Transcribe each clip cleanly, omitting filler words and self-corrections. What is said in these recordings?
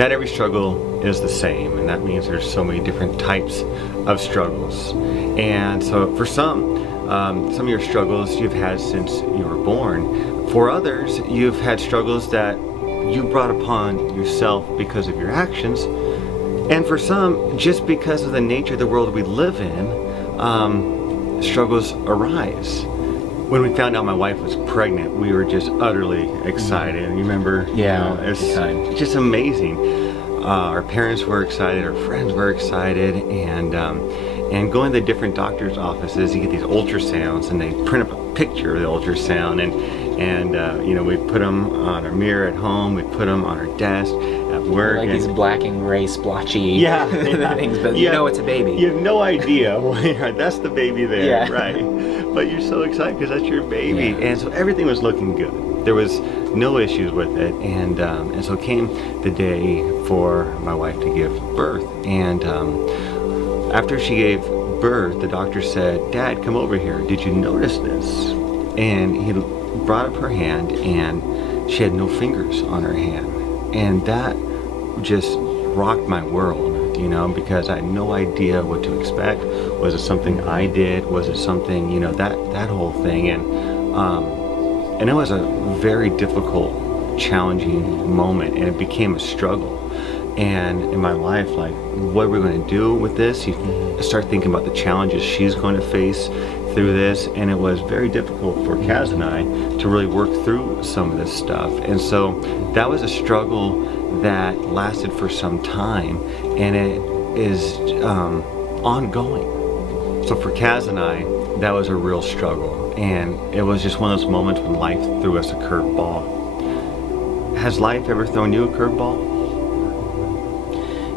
not every struggle is the same, and that means there's so many different types of struggles. And so for some of your struggles you've had since you were born. For others, you've had struggles that you brought upon yourself because of your actions. And for some, just because of the nature of the world we live in, struggles arise. When we found out my wife was pregnant, we were just utterly excited. And you remember? Yeah, it's just amazing. Our parents were excited, our friends were excited, and going to the different doctors' offices, you get these ultrasounds, and they print up a picture of the ultrasound, and you know, we put them on our mirror at home, we put them on our desk at work. Like these black and gray splotchy things, but you know it's a baby. You have no idea. That's the baby there, yeah. Right? But you're so excited because that's your baby, yeah. And so everything was looking good. There was no issues with it, and so came the day for my wife to give birth, and after she gave birth, the doctor said, "Dad, come over here. Did you notice this?" And he brought up her hand, and she had no fingers on her hand, and that just rocked my world, you know, because I had no idea what to expect. Was it something I did? Was it something, you know, that whole thing, and it was a very difficult, challenging moment, and it became a struggle. And in my life, like, what are we going to do with this? You start thinking about the challenges she's going to face through this, and it was very difficult for Kaz and I to really work through some of this stuff. And so that was a struggle that lasted for some time, and it is ongoing. So for Kaz and I, that was a real struggle, and it was just one of those moments when life threw us a curveball. Has life ever thrown you a curveball?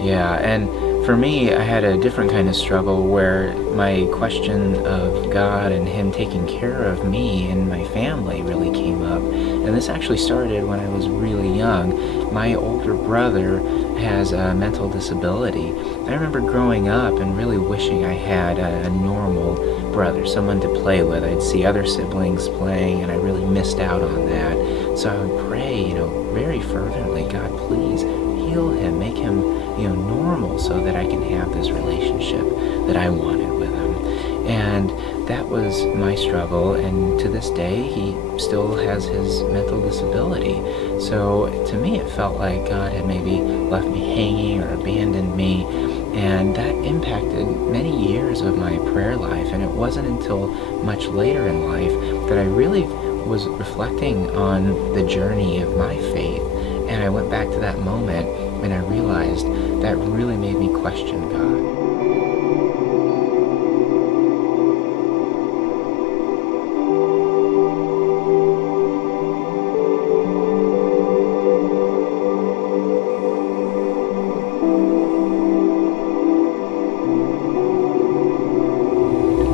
Yeah, and for me, I had a different kind of struggle where my question of God and Him taking care of me and my family really came up. And this actually started when I was really young. My older brother has a mental disability. I remember growing up and really wishing I had a normal brother, someone to play with. I'd see other siblings playing, and I really missed out on that. So I would pray, you know, very fervently, God, please heal him, make him, you know, normal, so that I can have this relationship that I wanted with him. And that was my struggle, and to this day he still has his mental disability. So to me it felt like God had maybe left me hanging or abandoned me, and that impacted many years of my prayer life. And it wasn't until much later in life that I really was reflecting on the journey of my faith, and I went back to that moment and I realized that really made me question God.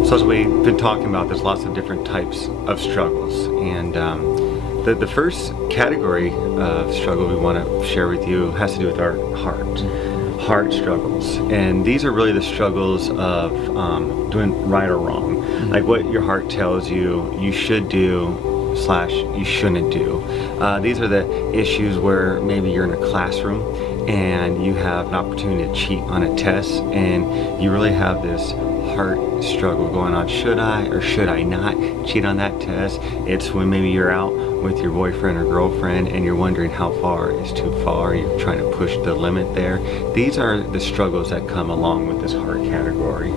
So as we've been talking about, there's lots of different types of struggles, and the first category of struggle we want to share with you has to do with our heart struggles. And these are really the struggles of doing right or wrong, like what your heart tells you you should do / you shouldn't do. These are the issues where maybe you're in a classroom and you have an opportunity to cheat on a test, and you really have this heart struggle going on. Should I or should I not cheat on that test? It's when maybe you're out with your boyfriend or girlfriend and you're wondering how far is too far. You're trying to push the limit there. These are the struggles that come along with this heart category.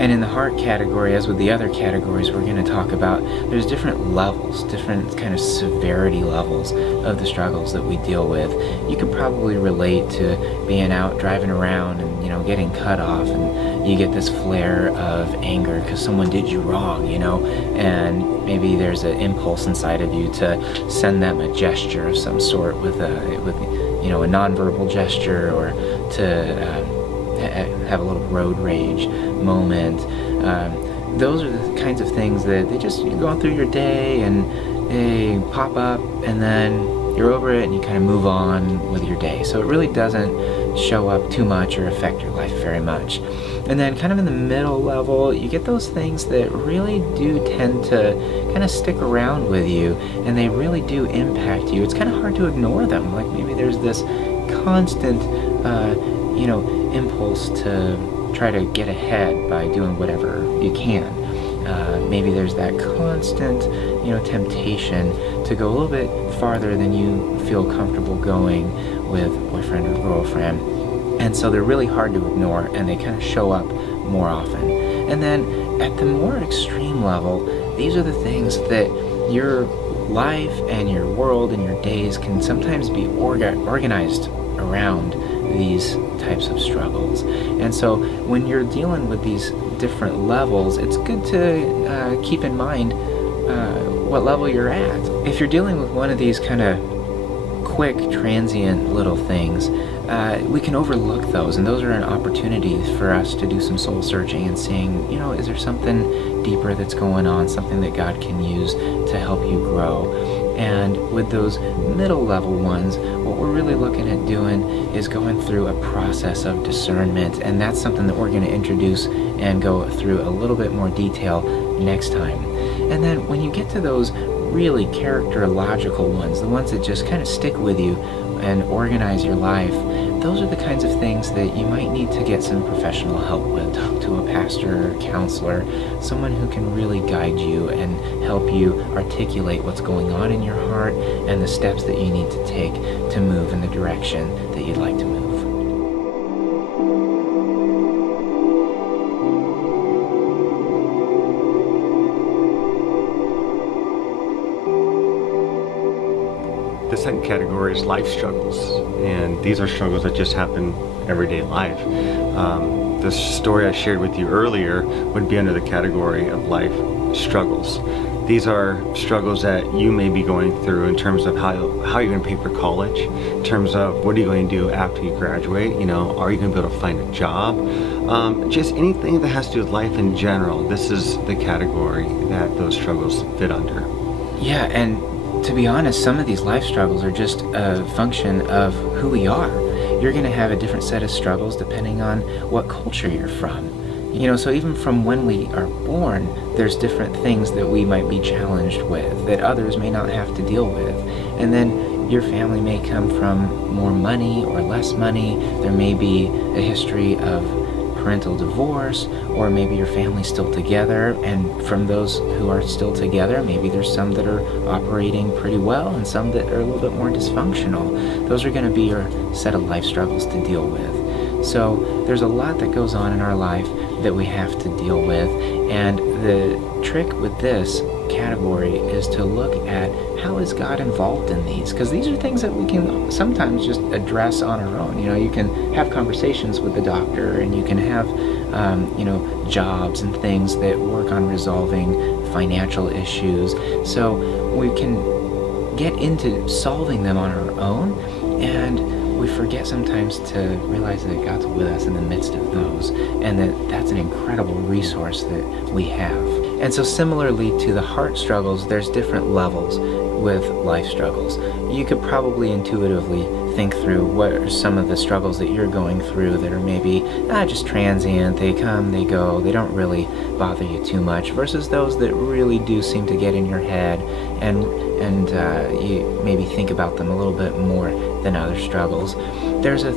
And in the heart category, as with the other categories we're going to talk about, there's different levels, different kind of severity levels of the struggles that we deal with. You could probably relate to being out driving around and, you know, getting cut off, and you get this flare of anger because someone did you wrong, you know, and maybe there's an impulse inside of you to send them a gesture of some sort with you know, a nonverbal gesture, or to have a little road rage moment. Those are the kinds of things that you're going through your day and they pop up, and then you're over it and you kind of move on with your day. So it really doesn't show up too much or affect your life very much. And then kind of in the middle level, you get those things that really do tend to kind of stick around with you, and they really do impact you. It's kind of hard to ignore them. Like maybe there's this constant, impulse to try to get ahead by doing whatever you can. Maybe there's that constant, temptation to go a little bit farther than you feel comfortable going with boyfriend or girlfriend. And so they're really hard to ignore, and they kind of show up more often. And then at the more extreme level, these are the things that your life and your world and your days can sometimes be organized around these types of struggles. And so when you're dealing with these different levels, it's good to keep in mind what level you're at. If you're dealing with one of these kind of quick, transient little things, we can overlook those, and those are an opportunity for us to do some soul searching and seeing, is there something deeper that's going on, something that God can use to help you grow. And with those middle level ones, what we're really looking at doing is going through a process of discernment, and that's something that we're going to introduce and go through a little bit more detail next time. And then when you get to those really characterological ones, the ones that just kind of stick with you and organize your life, those are the kinds of things that you might need to get some professional help with. Talk to a pastor or counselor, someone who can really guide you and help you articulate what's going on in your heart and the steps that you need to take to move in the direction that you'd like to move. The second category is life struggles, and these are struggles that just happen everyday life. The story I shared with you earlier would be under the category of life struggles. These are struggles that you may be going through in terms of how you're going to pay for college, in terms of what are you going to do after you graduate, are you going to be able to find a job, just anything that has to do with life in general. This is the category that those struggles fit under. Yeah, and to be honest, some of these life struggles are just a function of who we are. You're going to have a different set of struggles depending on what culture you're from. So even from when we are born, there's different things that we might be challenged with that others may not have to deal with. And then your family may come from more money or less money. There may be a history of parental divorce, or maybe your family's still together, and from those who are still together, maybe there's some that are operating pretty well and some that are a little bit more dysfunctional. Those are going to be your set of life struggles to deal with. So there's a lot that goes on in our life that we have to deal with, and the trick with this category is to look at how is God involved in these, because these are things that we can sometimes just address on our own. You can have conversations with the doctor, and you can have jobs and things that work on resolving financial issues, so we can get into solving them on our own, and we forget sometimes to realize that God's with us in the midst of those, and that's an incredible resource that we have. And so similarly to the heart struggles, there's different levels with life struggles. You could probably intuitively think through what are some of the struggles that you're going through that are maybe just transient, they come, they go, they don't really bother you too much, versus those that really do seem to get in your head and you maybe think about them a little bit more than other struggles. There's a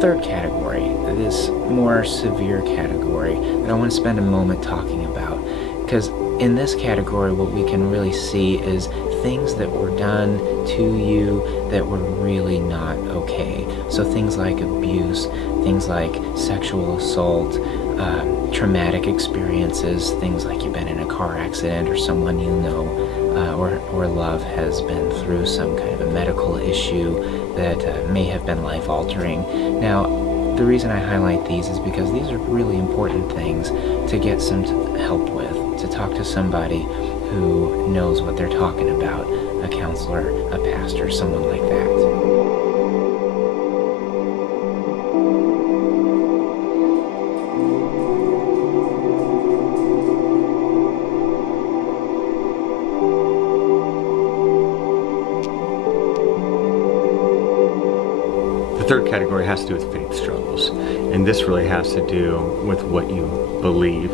third category, this more severe category, that I want to spend a moment talking about, because in this category what we can really see is things that were done to you that were really not okay. So things like abuse, things like sexual assault, traumatic experiences, things like you've been in a car accident, or someone you know or love has been through some kind of a medical issue that may have been life-altering. Now, the reason I highlight these is because these are really important things to get some help with, to talk to somebody who knows what they're talking about, a counselor, a pastor, someone like that. The third category has to do with faith struggles, and this really has to do with what you believe.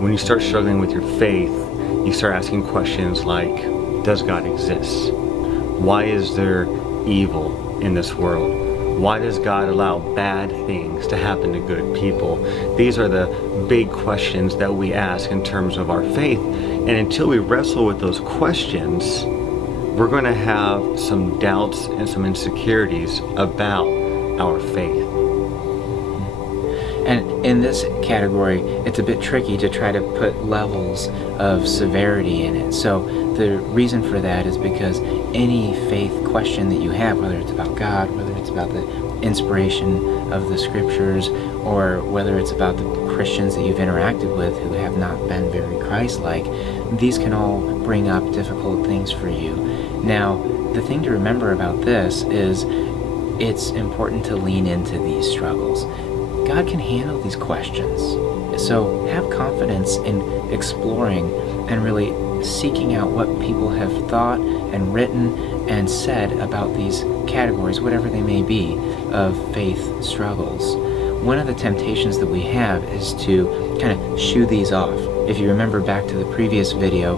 When you start struggling with your faith, you start asking questions like, does God exist? Why is there evil in this world? Why does God allow bad things to happen to good people? These are the big questions that we ask in terms of our faith. And until we wrestle with those questions, we're going to have some doubts and some insecurities about our faith. And in this category, it's a bit tricky to try to put levels of severity in it. So the reason for that is because any faith question that you have, whether it's about God, whether it's about the inspiration of the scriptures, or whether it's about the Christians that you've interacted with who have not been very Christ-like, these can all bring up difficult things for you. Now, the thing to remember about this is it's important to lean into these struggles. God can handle these questions. So have confidence in exploring and really seeking out what people have thought and written and said about these categories, whatever they may be, of faith struggles. One of the temptations that we have is to kind of shoo these off. If you remember back to the previous video,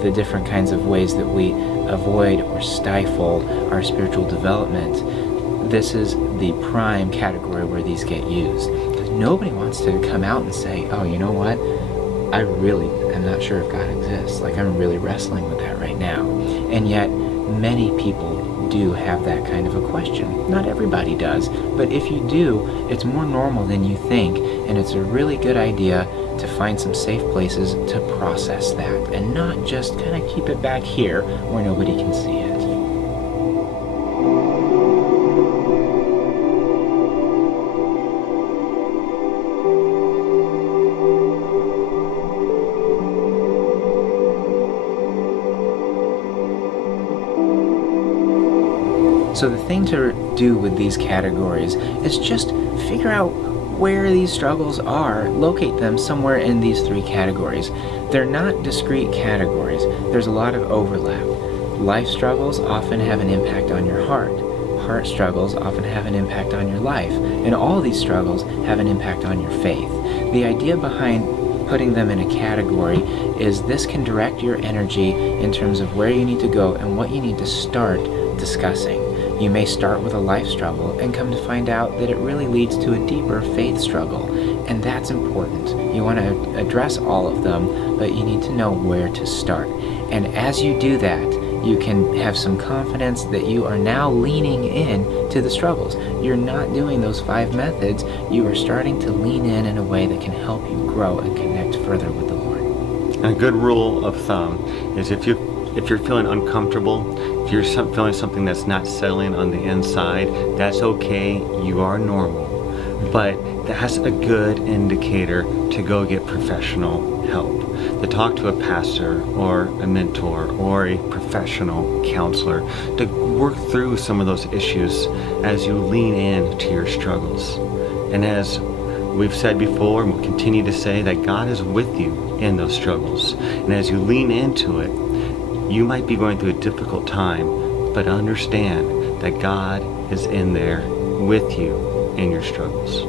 the different kinds of ways that we avoid or stifle our spiritual development, this is the prime category where these get used. Because nobody wants to come out and say, oh, you know what? I really am not sure if God exists. Like, I'm really wrestling with that right now. And yet, many people do have that kind of a question. Not everybody does, but if you do, it's more normal than you think, and it's a really good idea to find some safe places to process that, and not just kind of keep it back here where nobody can see it. So the thing to do with these categories is just figure out where these struggles are, locate them somewhere in these three categories. They're not discrete categories. There's a lot of overlap. Life struggles often have an impact on your heart. Heart struggles often have an impact on your life. And all these struggles have an impact on your faith. The idea behind putting them in a category is this can direct your energy in terms of where you need to go and what you need to start discussing. You may start with a life struggle and come to find out that it really leads to a deeper faith struggle, and that's important. You want to address all of them, but you need to know where to start. And as you do that, you can have some confidence that you are now leaning in to the struggles. You're not doing those 5 methods. You are starting to lean in a way that can help you grow and connect further with the Lord. A good rule of thumb is if you're feeling uncomfortable, if you're feeling something that's not settling on the inside, that's okay. You are normal. But that's a good indicator to go get professional help. To talk to a pastor or a mentor or a professional counselor to work through some of those issues as you lean in to your struggles. And as we've said before and we'll continue to say, that God is with you in those struggles. And as you lean into it, you might be going through a difficult time, but understand that God is in there with you in your struggles.